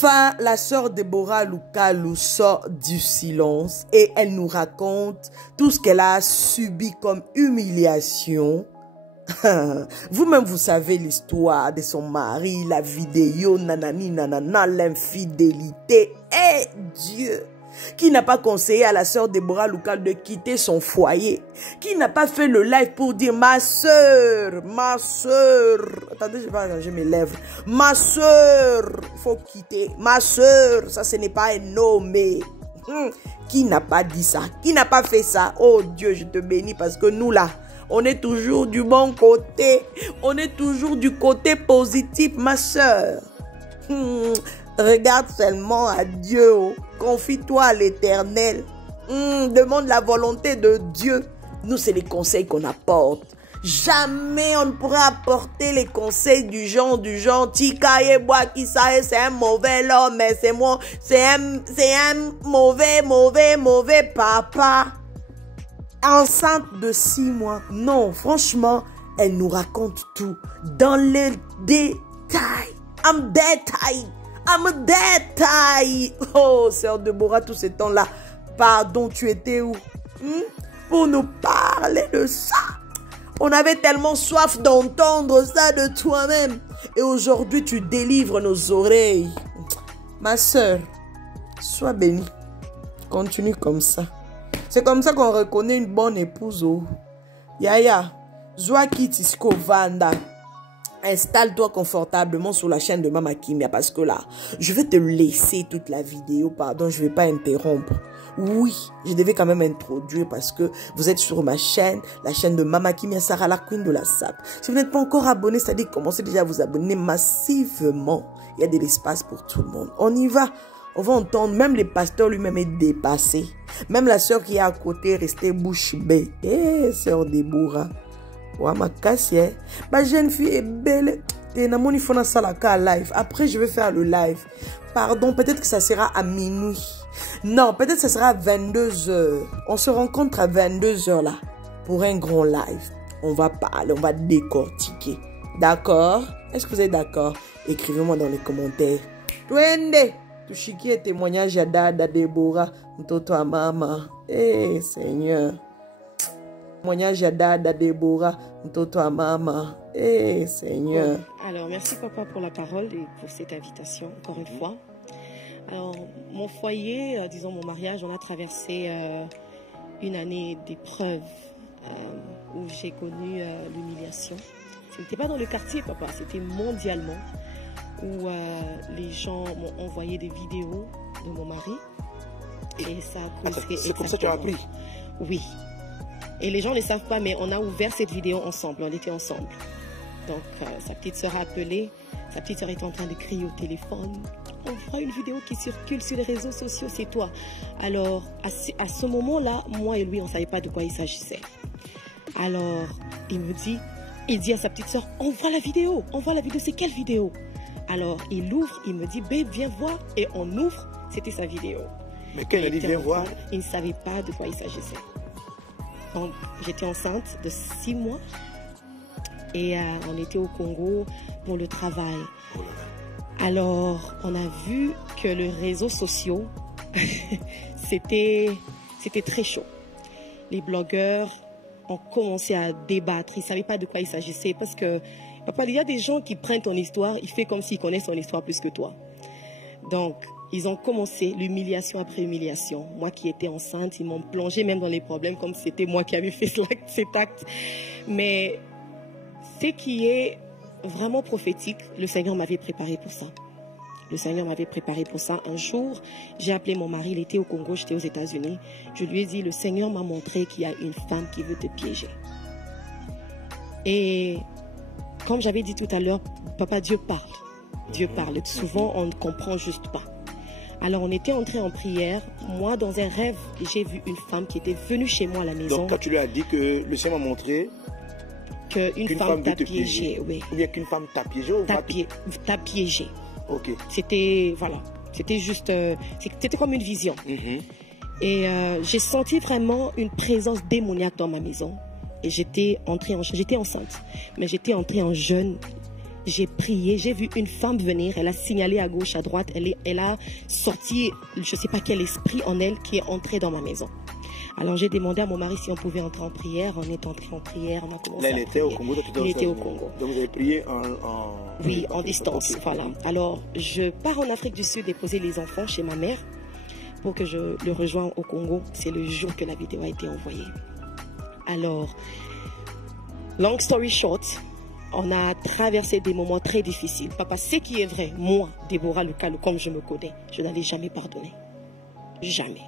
Enfin, la sœur Déborah Lukalu sort du silence et elle nous raconte tout ce qu'elle a subi comme humiliation. Vous-même, vous savez l'histoire de son mari, la vidéo, nanani, nanana, l'infidélité. Et Dieu, qui n'a pas conseillé à la sœur Déborah Lukalu de quitter son foyer, qui n'a pas fait le live pour dire ma sœur, attendez, je vais arranger mes lèvres, ma sœur, il faut quitter, ma sœur, ça ce n'est pas un nommé. Qui n'a pas dit ça, qui n'a pas fait ça? Oh Dieu, je te bénis parce que nous là, on est toujours du bon côté. On est toujours du côté positif, ma soeur. Regarde seulement à Dieu. Confie-toi à l'Éternel. Demande la volonté de Dieu. Nous, c'est les conseils qu'on apporte. Jamais on ne pourra apporter les conseils du genre, Tikaye Boakisae, c'est un mauvais homme, mais c'est un mauvais papa. Enceinte de 6 mois. Non, franchement, elle nous raconte tout dans les détails. I'm détail. Oh, sœur Déborah, tout ce temps-là, pardon, tu étais où? Pour nous parler de ça. On avait tellement soif d'entendre ça de toi-même. Et aujourd'hui, tu délivres nos oreilles. Ma sœur, sois bénie. Continue comme ça. C'est comme ça qu'on reconnaît une bonne épouse. Yaya, Zoaki Tisco Vanda, installe-toi confortablement sur la chaîne de Mama Kimia parce que là, je vais te laisser toute la vidéo. Pardon, je ne vais pas interrompre. Oui, je devais quand même introduire parce que vous êtes sur ma chaîne, la chaîne de Mama Kimia, Sarah la Queen de la SAP. Si vous n'êtes pas encore abonné, c'est-à-dire commencez déjà à vous abonner massivement. Il y a de l'espace pour tout le monde. On y va. On va entendre, même les pasteurs lui-même est dépassé. Même la sœur qui est à côté restée bouche bée. Eh, sœur Déborah. Ouais, ma casse, ma jeune fille est belle. Live. Après, je vais faire le live. Pardon, peut-être que ça sera à minuit. Non, peut-être que ça sera à 22 h. On se rencontre à 22 h là. Pour un grand live. On va parler, on va décortiquer. D'accord? Est-ce que vous êtes d'accord? Écrivez-moi dans les commentaires. Twende! Tushiki et témoignage à Dada Déborah, mtoto à maman. Eh, Seigneur. Témoignage à Dada Déborah, mtoto à maman. Eh, Seigneur. Alors, merci papa pour la parole et pour cette invitation, encore une fois. Alors, mon foyer, disons mon mariage, on a traversé une année d'épreuve où j'ai connu l'humiliation. Ce n'était pas dans le quartier, papa, c'était mondialement. Où les gens m'ont envoyé des vidéos de mon mari et ça a causé... C'est comme ça que tu as appris? Oui. Et les gens ne savent pas, mais on a ouvert cette vidéo ensemble, on était ensemble. Donc sa petite sœur a appelé, sa petite sœur est en train de crier au téléphone. On fera une vidéo qui circule sur les réseaux sociaux, c'est toi. Alors à ce moment-là, moi et lui, on ne savait pas de quoi il s'agissait. Alors il dit à sa petite sœur, on voit la vidéo, c'est quelle vidéo? Alors, il ouvre, il me dit, babe, viens voir. Et on ouvre, c'était sa vidéo. Mais quand il a dit, viens voir, il ne savait pas de quoi il s'agissait. Donc, j'étais enceinte de 6 mois. Et on était au Congo pour le travail. Oh là là. Alors, on a vu que les réseaux sociaux, c'était très chaud. Les blogueurs ont commencé à débattre. Ils ne savaient pas de quoi il s'agissait parce que papa, il y a des gens qui prennent ton histoire, ils font comme s'ils connaissent ton histoire plus que toi. Donc, ils ont commencé l'humiliation après humiliation. Moi qui étais enceinte, ils m'ont plongé même dans les problèmes comme si c'était moi qui avais fait cet acte. Mais ce qui est vraiment prophétique, le Seigneur m'avait préparé pour ça. Le Seigneur m'avait préparé pour ça. Un jour, j'ai appelé mon mari, il était au Congo, j'étais aux États-Unis. Je lui ai dit, le Seigneur m'a montré qu'il y a une femme qui veut te piéger. Et comme j'avais dit tout à l'heure, papa, Dieu parle. Dieu parle. Souvent, on ne comprend juste pas. Alors, on était entré en prière. Moi, dans un rêve, j'ai vu une femme qui était venue chez moi à la maison. Donc, quand tu lui as dit que le Seigneur m'a montré qu'une femme t'a piégé, oui. Ou bien qu'une femme t'a piégé ou t'a piégé. Ok. C'était, voilà. C'était juste, c'était comme une vision. Et j'ai senti vraiment une présence démoniaque dans ma maison. Et j'étais enceinte. Mais j'étais entrée en jeûne. j'ai prié, j'ai vu une femme venir, elle a signalé à gauche, à droite, elle a sorti, je ne sais pas quel esprit en elle qui est entré dans ma maison. Alors j'ai demandé à mon mari si on pouvait entrer en prière, on est entré en prière, on a commencé à prier. Là, il était au Congo, il était au Congo. Donc vous avez prié Oui, en distance, okay. Voilà. Alors je pars en Afrique du Sud déposer les enfants chez ma mère pour que je le rejoigne au Congo. C'est le jour que la vidéo a été envoyée. Alors, long story short, on a traversé des moments très difficiles. Papa, ce qui est vrai, moi, Déborah Lucalo, comme je me connais, je n'avais jamais pardonné. Jamais.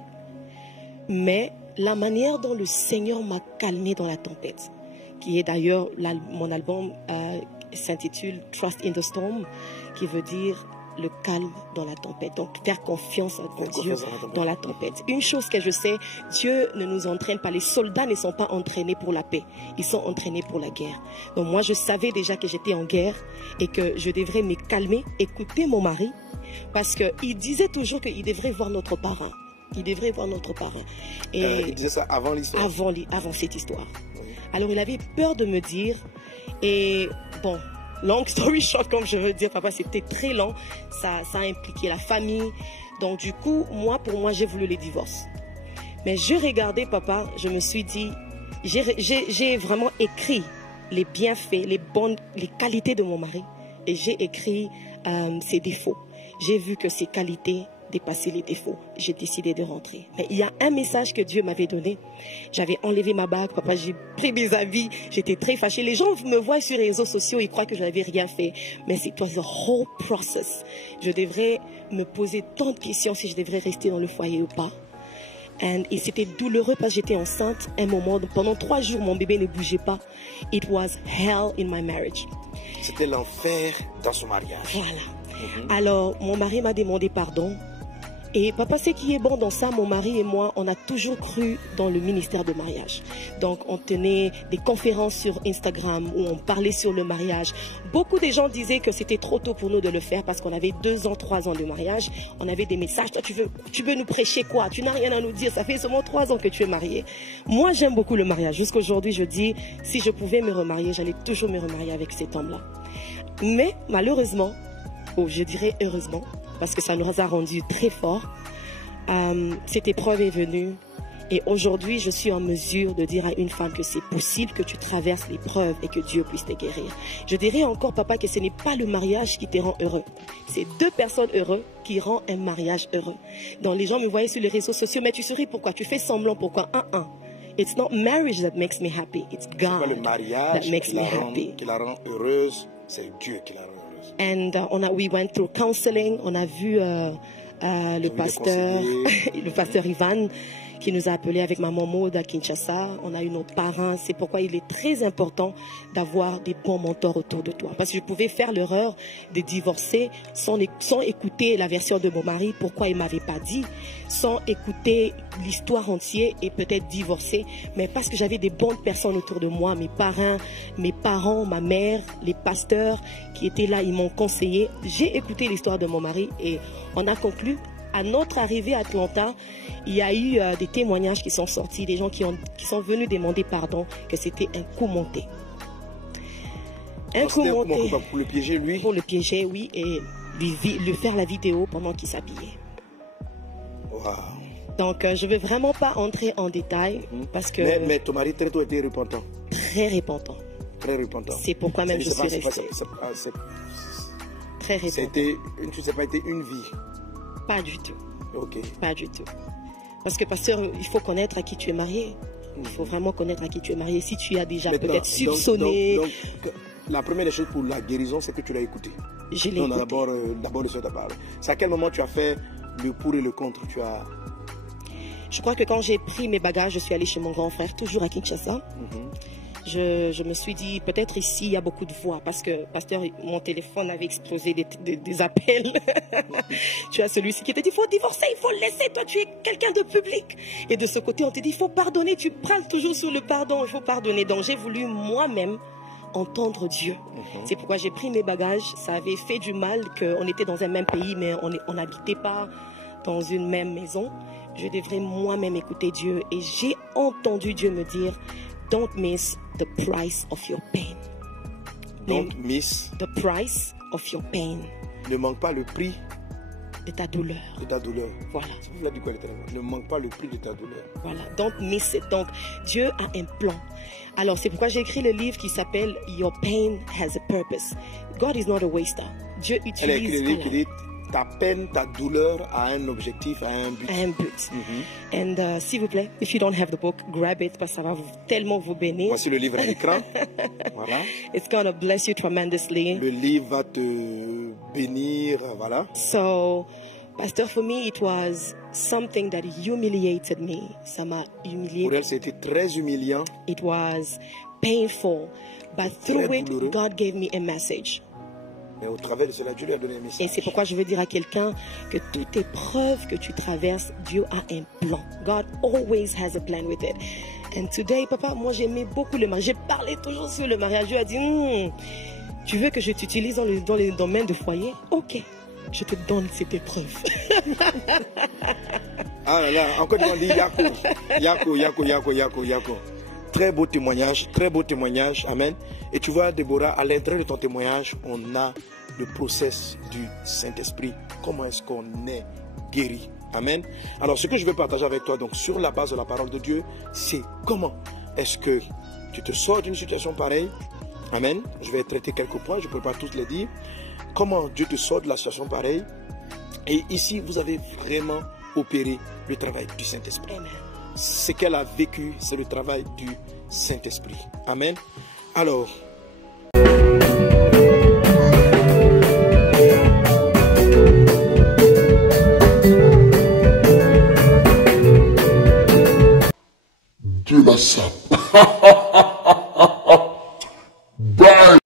Mais la manière dont le Seigneur m'a calmé dans la tempête, qui est d'ailleurs, mon album s'intitule Trust in the Storm, qui veut dire le calme dans la tempête. Donc, faire confiance en Dieu dans la tempête. Une chose que je sais, Dieu ne nous entraîne pas. Les soldats ne sont pas entraînés pour la paix. Ils sont entraînés pour la guerre. Donc, moi, je savais déjà que j'étais en guerre et que je devrais me calmer, écouter mon mari, parce qu'il disait toujours qu'il devrait voir notre parrain. Il devrait voir notre parrain. Et il disait ça avant l'histoire? Avant cette histoire. Alors, il avait peur de me dire, et bon, long story short, comme je veux dire, papa, c'était très long. Ça a impliqué la famille. Donc, du coup, pour moi, j'ai voulu les divorces. Mais je regardais, papa, je me suis dit, j'ai vraiment écrit les bienfaits, les qualités de mon mari. Et j'ai écrit ses défauts. J'ai vu que ses qualités dépassaient les défauts. J'ai décidé de rentrer. Mais il y a un message que Dieu m'avait donné. J'avais enlevé ma bague, papa, j'ai pris mes habits, j'étais très fâchée. Les gens me voient sur les réseaux sociaux, ils croient que je n'avais rien fait. Mais it was a whole process. Je devrais me poser tant de questions si je devrais rester dans le foyer ou pas. Et c'était douloureux parce que j'étais enceinte. Un moment, pendant 3 jours, mon bébé ne bougeait pas. It was hell in my marriage. C'était l'enfer dans son mariage. Voilà. Alors, mon mari m'a demandé pardon. Et papa, ce qui est bon dans ça, mon mari et moi, on a toujours cru dans le ministère de mariage. Donc, on tenait des conférences sur Instagram où on parlait sur le mariage. Beaucoup de gens disaient que c'était trop tôt pour nous de le faire parce qu'on avait 2 ans, 3 ans de mariage. On avait des messages. Toi, tu veux nous prêcher quoi? Tu n'as rien à nous dire. Ça fait seulement 3 ans que tu es marié. Moi, j'aime beaucoup le mariage. Jusqu'aujourd'hui, je dis, si je pouvais me remarier, j'allais toujours me remarier avec cet homme-là. Mais, malheureusement, ou je dirais heureusement, parce que ça nous a rendu très forts. Cette épreuve est venue et aujourd'hui, je suis en mesure de dire à une femme que c'est possible que tu traverses l'épreuve et que Dieu puisse te guérir. Je dirais encore, papa, que ce n'est pas le mariage qui te rend heureux. C'est 2 personnes heureuses qui rendent un mariage heureux. Donc, les gens me voyaient sur les réseaux sociaux, mais tu souris pourquoi? Tu fais semblant pourquoi? It's not marriage that makes me happy. It's God that makes me happy. Qui la rend heureuse, c'est Dieu qui la rend heureuse. And we went through counseling. On a vu le pasteur Ivan qui nous a appelés avec maman Maud à Kinshasa. On a eu nos parents. C'est pourquoi il est très important d'avoir des bons mentors autour de toi. Parce que je pouvais faire l'erreur de divorcer sans écouter la version de mon mari, pourquoi il ne m'avait pas dit, sans écouter l'histoire entière et peut-être divorcer. Mais parce que j'avais des bonnes personnes autour de moi, mes parents, ma mère, les pasteurs qui étaient là, ils m'ont conseillé. J'ai écouté l'histoire de mon mari et on a conclu. À notre arrivée à Atlanta, il y a eu des témoignages qui sont sortis, des gens qui sont venus demander pardon, que c'était un coup monté. Un coup monté. Pour le piéger, lui? Pour le piéger, oui, et lui faire la vidéo pendant qu'il s'habillait. Wow. Donc, je ne veux vraiment pas entrer en détail parce que... Mais ton mari très tôt était repentant? Très repentant. Très repentant. C'est pourquoi même je suis restée. Très repentant. Ça n'a pas été une vie? Pas du tout. Ok. Pas du tout. Parce que pasteur, il faut connaître à qui tu es marié. Il faut vraiment connaître à qui tu es marié. Si tu as déjà peut-être soupçonné. Donc, la première des choses pour la guérison, c'est que tu l'as écouté. Je l'ai écouté. D'abord le Seigneur t'a parlé. C'est à quel moment tu as fait le pour et le contre? Je crois que quand j'ai pris mes bagages, je suis allée chez mon grand frère, toujours à Kinshasa. Je me suis dit, peut-être ici, il y a beaucoup de voix. Parce que, pasteur, mon téléphone avait explosé des appels. Tu as celui-ci qui te dit, il faut divorcer, il faut laisser. Toi, tu es quelqu'un de public. Et de ce côté, on te dit, il faut pardonner. Tu prends toujours sur le pardon, il faut pardonner. Donc, j'ai voulu moi-même entendre Dieu. C'est pourquoi j'ai pris mes bagages. Ça avait fait du mal qu'on était dans un même pays, mais on n'habitait pas dans une même maison. Je devrais moi-même écouter Dieu. Et j'ai entendu Dieu me dire, don't miss the price of your pain. Don't miss. the price of your pain. Ne manque pas le prix De ta douleur. de ta douleur. Voilà. Ça veut dire quoi, l'Éternel? Ne manque pas le prix de ta douleur. Voilà. Don't miss it. Donc, Dieu a un plan. Alors, c'est pourquoi j'ai écrit le livre qui s'appelle Your Pain Has a Purpose. God is not a waster. Dieu Elle a écrit utilise le livre qui dit ta peine, ta douleur a un objectif, a un but. un but. And s'il vous plaît, if you don't have the book, grab it parce que ça va tellement vous bénir. Voici le livre à l'écran. Voilà. It's gonna bless you tremendously. Le livre va te bénir. Voilà. So, Pastor, for me, it was something that humiliated me. Ça m'a Pour humilié. elle, c'était très humiliant. It was painful. But through Très it, douloureux. God gave me a message. Mais au travers de cela, Dieu lui a donné un Et message. c'est pourquoi je veux dire à quelqu'un que toute épreuve que tu traverses, Dieu a un plan. God always has a plan with it. And today, papa, moi j'aimais beaucoup le mariage. J'ai parlé toujours sur le mariage. Dieu a dit, tu veux que je t'utilise dans le domaine de foyer? Ok, je te donne cette épreuve. Ah là là, encore on dit Yako. Yako, Yako, Yako, Yako, Yako. Très beau témoignage, très beau témoignage. Amen. Et tu vois, Déborah, à l'intérieur de ton témoignage, on a le process du Saint-Esprit. Comment est-ce qu'on est guéri? Amen. Alors, ce que je vais partager avec toi, donc, sur la base de la parole de Dieu, c'est comment est-ce que tu te sors d'une situation pareille. Amen. Je vais traiter quelques points, je ne peux pas tous les dire. Comment Dieu te sort de la situation pareille. Et ici, vous avez vraiment opéré le travail du Saint-Esprit. Amen. Ce qu'elle a vécu, c'est le travail du Saint-Esprit. Amen. Alors, de la sape. Bye.